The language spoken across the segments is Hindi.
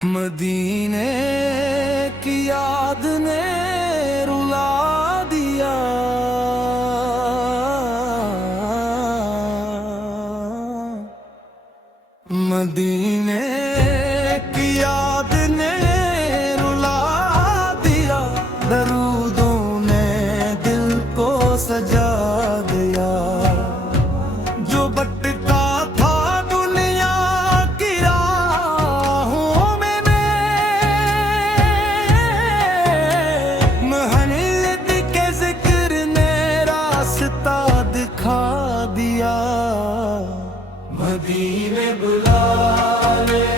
मदीने की याद ने रुला दिया। मदीने की याद ने रुला दिया। दरूदों ने दिल को सजा दिया। जो भटका था दुनिया की राहों में, मुहम्मद के जिक्र ने रास्ता दिखा दिया। मदीने बुला ले,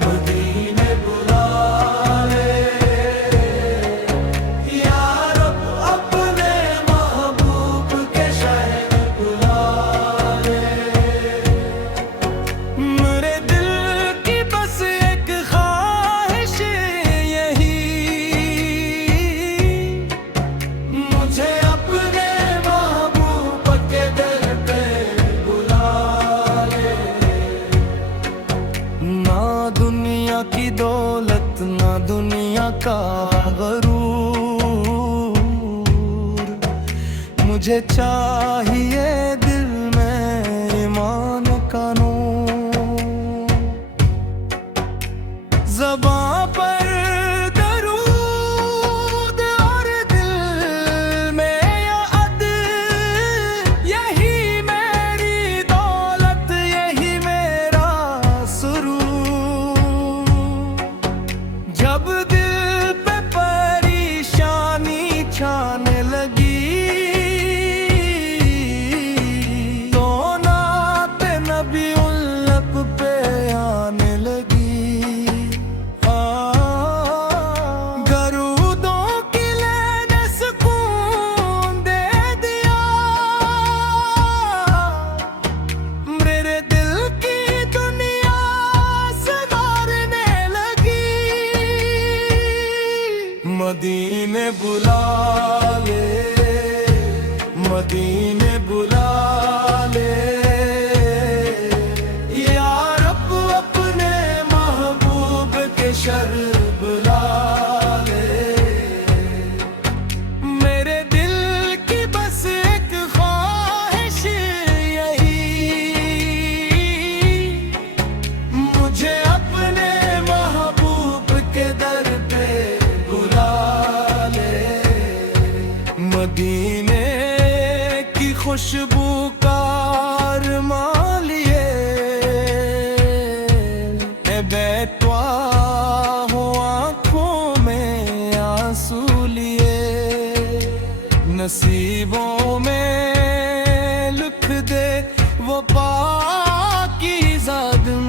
मदीने बुला ले, या रब अपने महबूब के शहर बुला ले। मेरे दिल की बस एक ख्वाहिश यही, मुझे अपने महबूब के दर पे ना दुनिया की दौलत ना दुनिया का गरूर, मुझे चाहिए दिल में ईमान का नूर। ज़बां पर दरूद और दिल में याद, यही मेरी दौलत यही मेरा सुरूर। जब दिल पे परेशानी छाने लगी, तो नाते नबी उल्लब पे आने लगी। दरूदों की लेने सुकून दे दिया। मेरे दिल की दुनिया संवारने लगी। मदीने बुला ले, मदीने बुला ले, या रब अपने महबूब के शहर बुला ले। मेरे दिल की बस एक ख्वाहिश यही, मुझे अपने महबूब के दर पे बुला ले। मदीने की खुशबू का अरमान लिए, बेटवा हो आँखों में आंसू लिए। नसीबों में लिख दे वो पाकीज़ा दिन,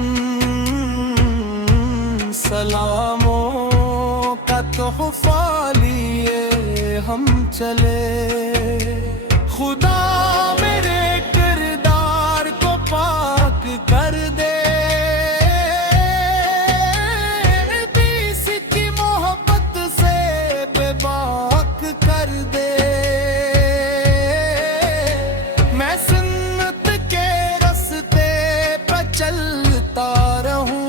सलामों का तोहफा लिए हम चले। खुदा मेरे किरदार को पाक कर दे, इब्लीस की मोहब्बत से बेबाक कर दे। मैं सुन्नत के रास्ते पर चलता रहूं,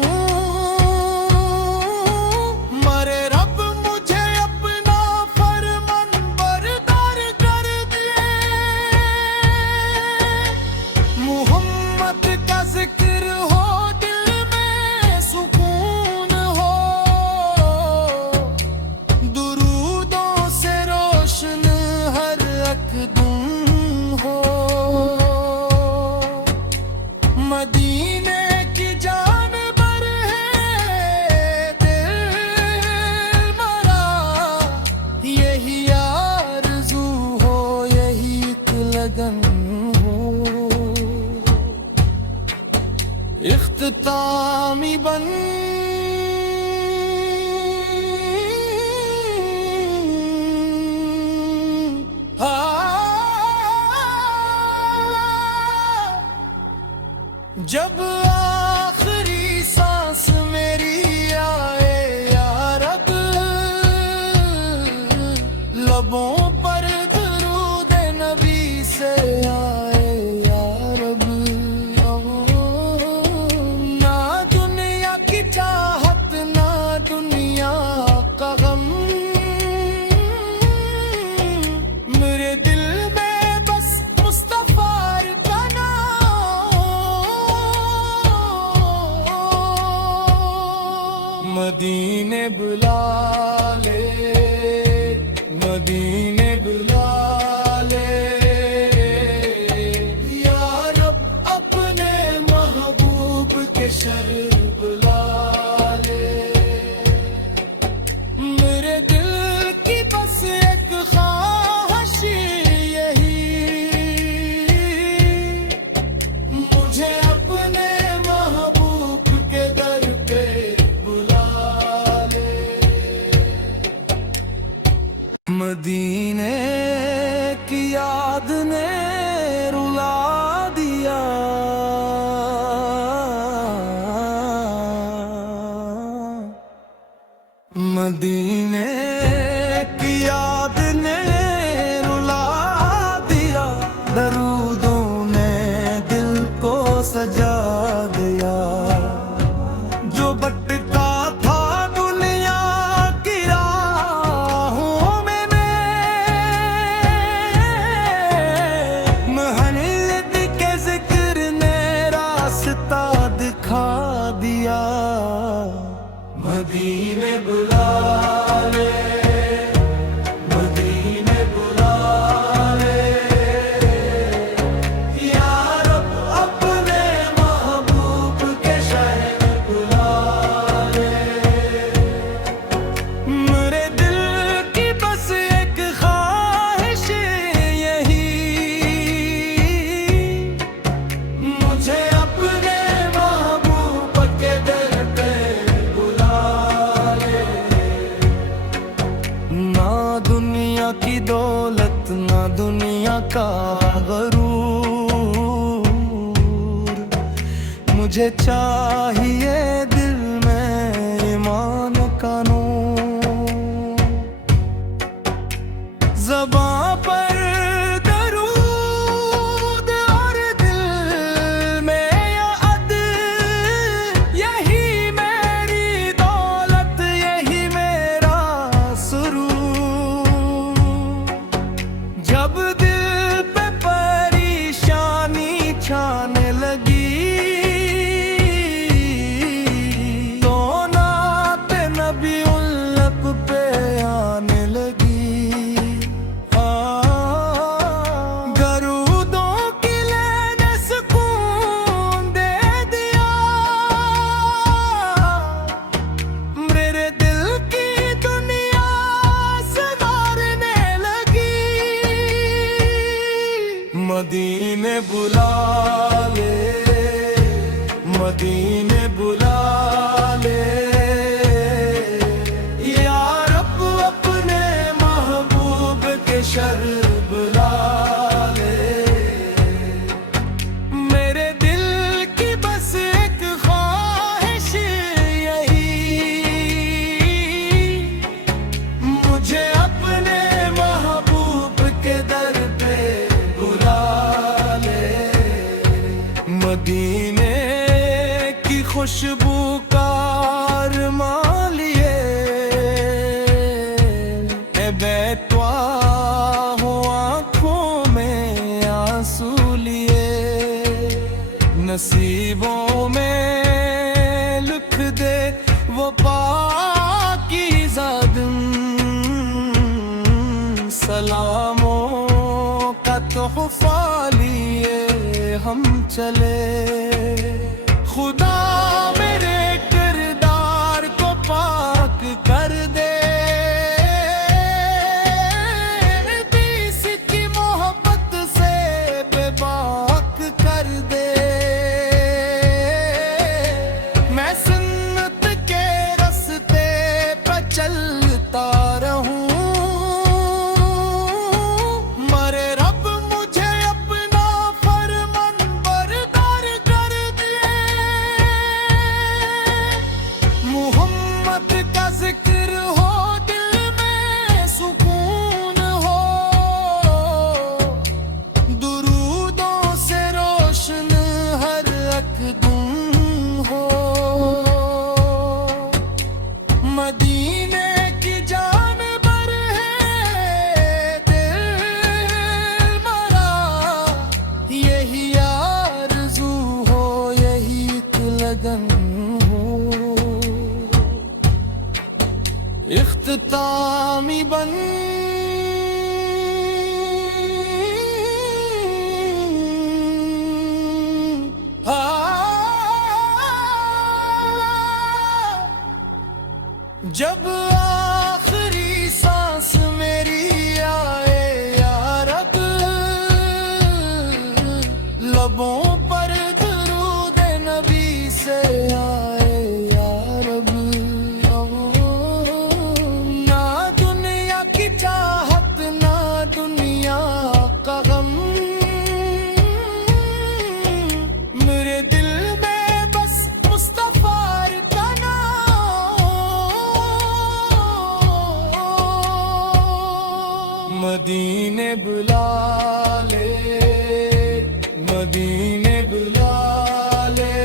मरे रब मुझे अपना फरमान बरदार कर दे। मुहम्मद का जिक्र हो दिल में सुकून हो, दुरूदों से रोशन हर अक़दम हो। मदीने की जान पर है दिल मरा, यही आरज़ू हो यही एक लगन हो। इख्तितामी बन जब आखिरी सांस मेरी आए, या रब लबों पर दरूद नबी से आए। या रब ना दुनिया की चाह मदीने बुला ले, मदीने बुला ले या रब, अपने महबूब के शर बुला ले। मेरे दिल की बस एक ख्वाहिश यही, मुझे अपने महबूब के दर पे बुला ले। मदीने की याद ने रुला दिया, मदीने की याद ने रुला दिया, दरूदों ने दिल को सजा दिया। जो भटका था दुनिया की राहों में, महल्लत के जिक्र ने रास्ता दिखा दिया। मदीने बुला ले, मदीने बुला ले या रब, अपने महबूब के शहर बुला ले। मेरे दिल की बस एक ख्वाहिश यही, मुझे अपने महबूब के दर पे बुला ले। ना दुनिया की दौलत, ना दुनिया का गरूर, मुझे चाहिए दिल में ईमान का नूर। ज़बां पर दरूद और दिल में याद, यही मेरी दौलत, यही मेरा सुरूर। जब दिल पे परेशानी छाने लगी, तो नाते नबी उन लब पे आने लगी। दरूदों की लेने सुकून दे दिया, मेरे दिल की दुनिया संवारने लगी। मदीने बुला ले, मदीने बुला ले या रब, अपने महबूब के शर बुला ले। मेरे दिल की बस एक ख्वाहिश यही, मुझे अपने महबूब के दर पे बुला ले। मदीने की खुशबू का अरमां लिए, ए बेतवा हो आँखों में आंसू लिए। नसीबों में लिख दे वो पाकीज़ा दिन, सलामों का तोहफा लिए हम चले। खुदा मेरे किरदार को पाक कर दे, बीस की मोहब्बत से बेबाक कर दे। मैं सुन्नत के रास्ते पे चलता रहूं, मरे रब मुझे अपना फरमान बरदार कर दे। इख्तितामी बन जब आखिरी सांस मेरी आए या रब, लबों पर दुरूद नबी से आए या रब। ना दुनिया की चाहत ना दुनिया का गम, मेरे दिल में बस मुस्तफा का मदीने बुला ले, मदीने बुला ले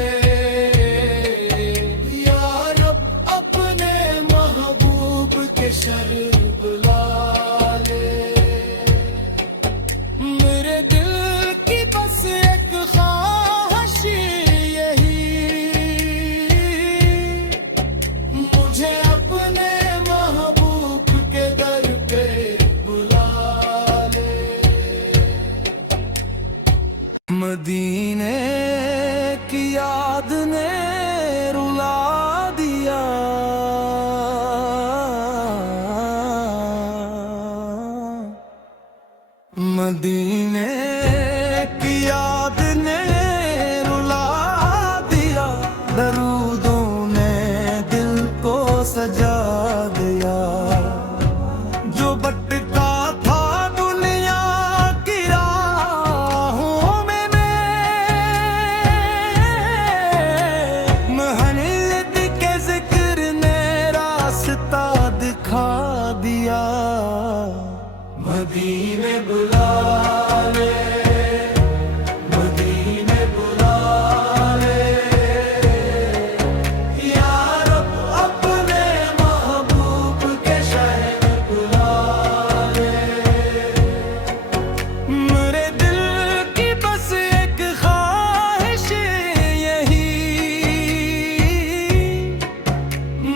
या रब, अपने महबूब के शर बुला ले। मेरे दिल की बस एक ख्वाहिश यही, मुझे अपने महबूब के दर पे मदीने की याद ने रुला दिया, मदीने की याद ने रुला दिया, दरूदों ने दिल को सजा दिया। जो भटका था दुनिया की राहों में, महल्लत के जिक्र ने रास्ता दिखा दिया। मदीने बुला ले, मदीने बुला ले या रब, अपने महबूब के शहर बुला ले। मेरे दिल की बस एक ख्वाहिश यही,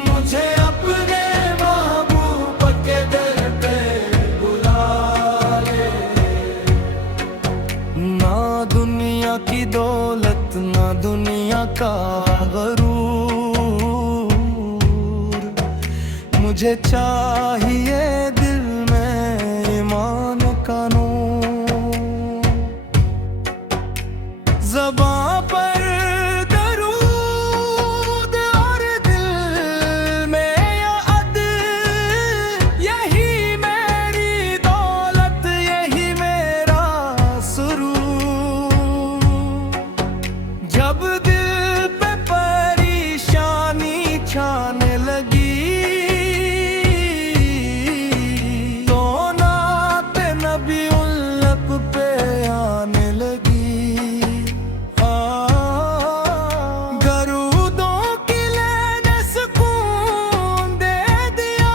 मुझे अपने महबूब के दर पे बुला ले। ना दुनिया की दौलत ना दुनिया का गरूर, मुझे चाहिए दिल में ईमान का नूर। ज़बां पर दरूद और दिल में याद, यही मेरी दौलत यही मेरा सुरूर। जब दिल पे परेशानी छाने लगी, तो नाते नबी उल्लक पे आने लगी। दरूदों की लैन सुकून दे दिया,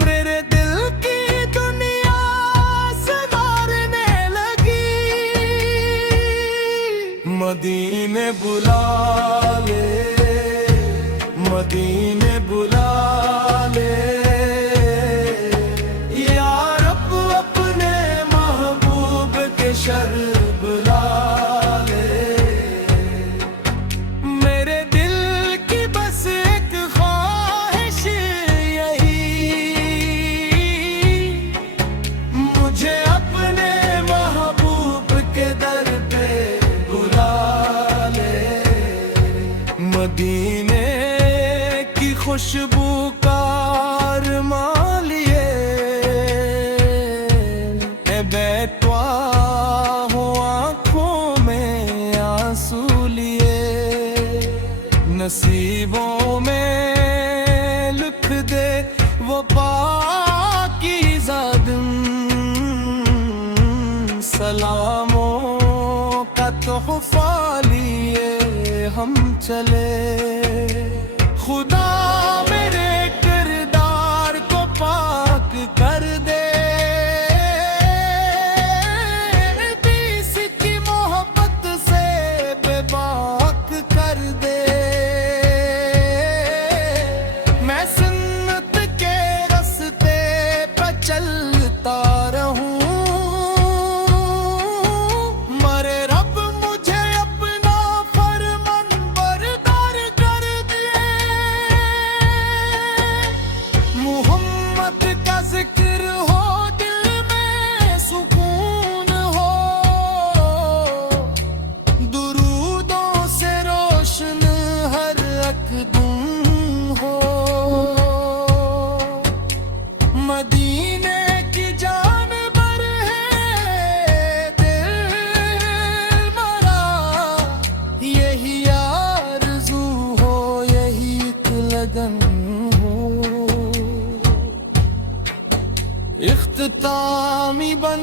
मेरे दिल की दुनिया संवारने लगी। मदीने बुला ले, मदीने बुला ले या रब, अपने महबूब के शर बुला ले। मेरे दिल की बस एक ख्वाहिश यही, मुझे अपने महबूब के दर पे बुला ले। मदीने की खुशबू का अरमान लिए, ए बैतवा हो आँखों में आंसू लिए। नसीबों में लिख दे वो पाकीज़ा दिन, सलामों का तोहफा लिए हम चले। खुदा मेरे किरदार को पाक कर दे, इसकी मोहब्बत से बेबाक कर दे। मखदूम हो। मदीने की जानवर है दिल मरा, यही आरज़ू हो, यही एक लगन हो। इख्तितामी बन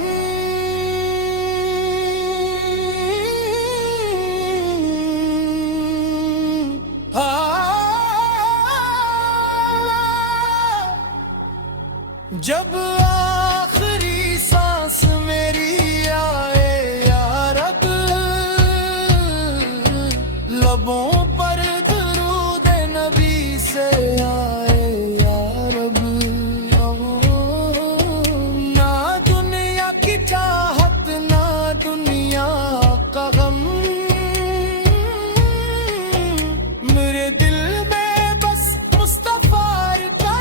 जब आखिरी सांस मेरी आए या रब, लबों पर दुरूद नबी से आए या रब। ना दुनिया की चाहत, ना दुनिया का गम, मेरे दिल में बस मुस्तफा का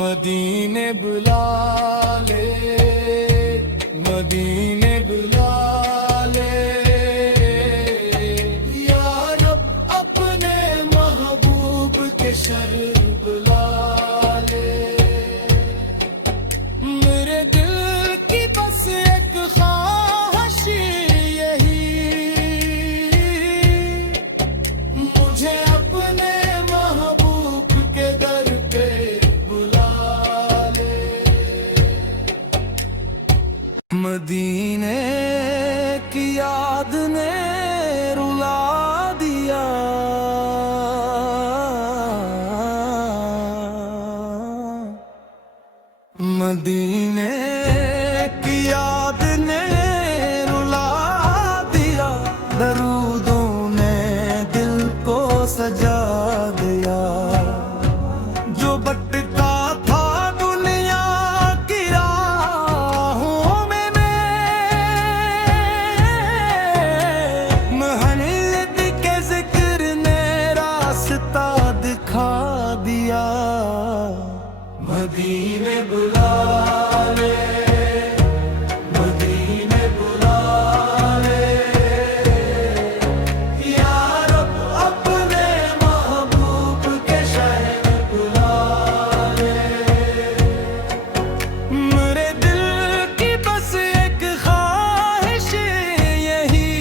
मदीने बुला ले, मदीने बुला ले या रब, अपने महबूब के शर बुला ले। मेरे दिल की बस एक ख्वाहिश यही, मुझे अपने महबूब के दर पे मदीने की याद ने रुला दिया। मदीने की याद ने रुला दिया, दरूदों ने दिल को सजा दिया। जो भटका था दुनिया की राहों में, महल्लत के जिक्र ने रास्ता दिखा दिया। मदीने बुला ले, मदीने बुला ले या रब, अपने महबूब के शहर बुला ले। मेरे दिल की बस एक ख्वाहिश यही,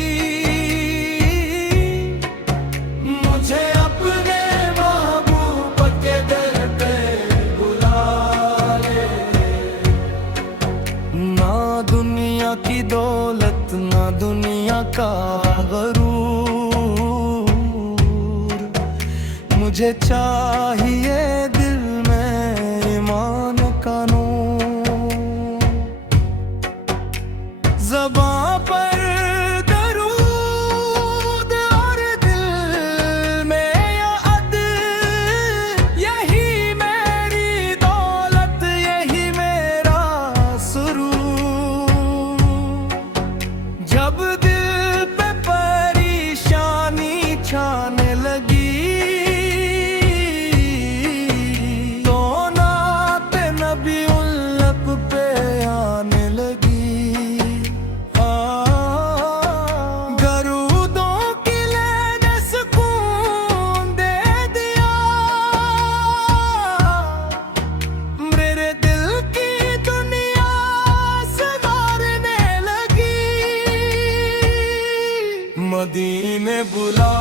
मुझे अपने महबूब के दर पे बुला ले। ना दुनिया की दौलत, ना दुनिया का गरूर, मुझे चाहिए दिल में ईमान का नूर। ज़बां पर दरूद और दिल में याद, यही मेरी दौलत, यही मेरा सुरूर। जब दिल पे परेशानी छाने लगी, तो नाते नबी उल्लब पे आने लगी। दरूदों की लेने सुकून दे दिया, मेरे दिल की दुनिया संवारने लगी। मदीने बुला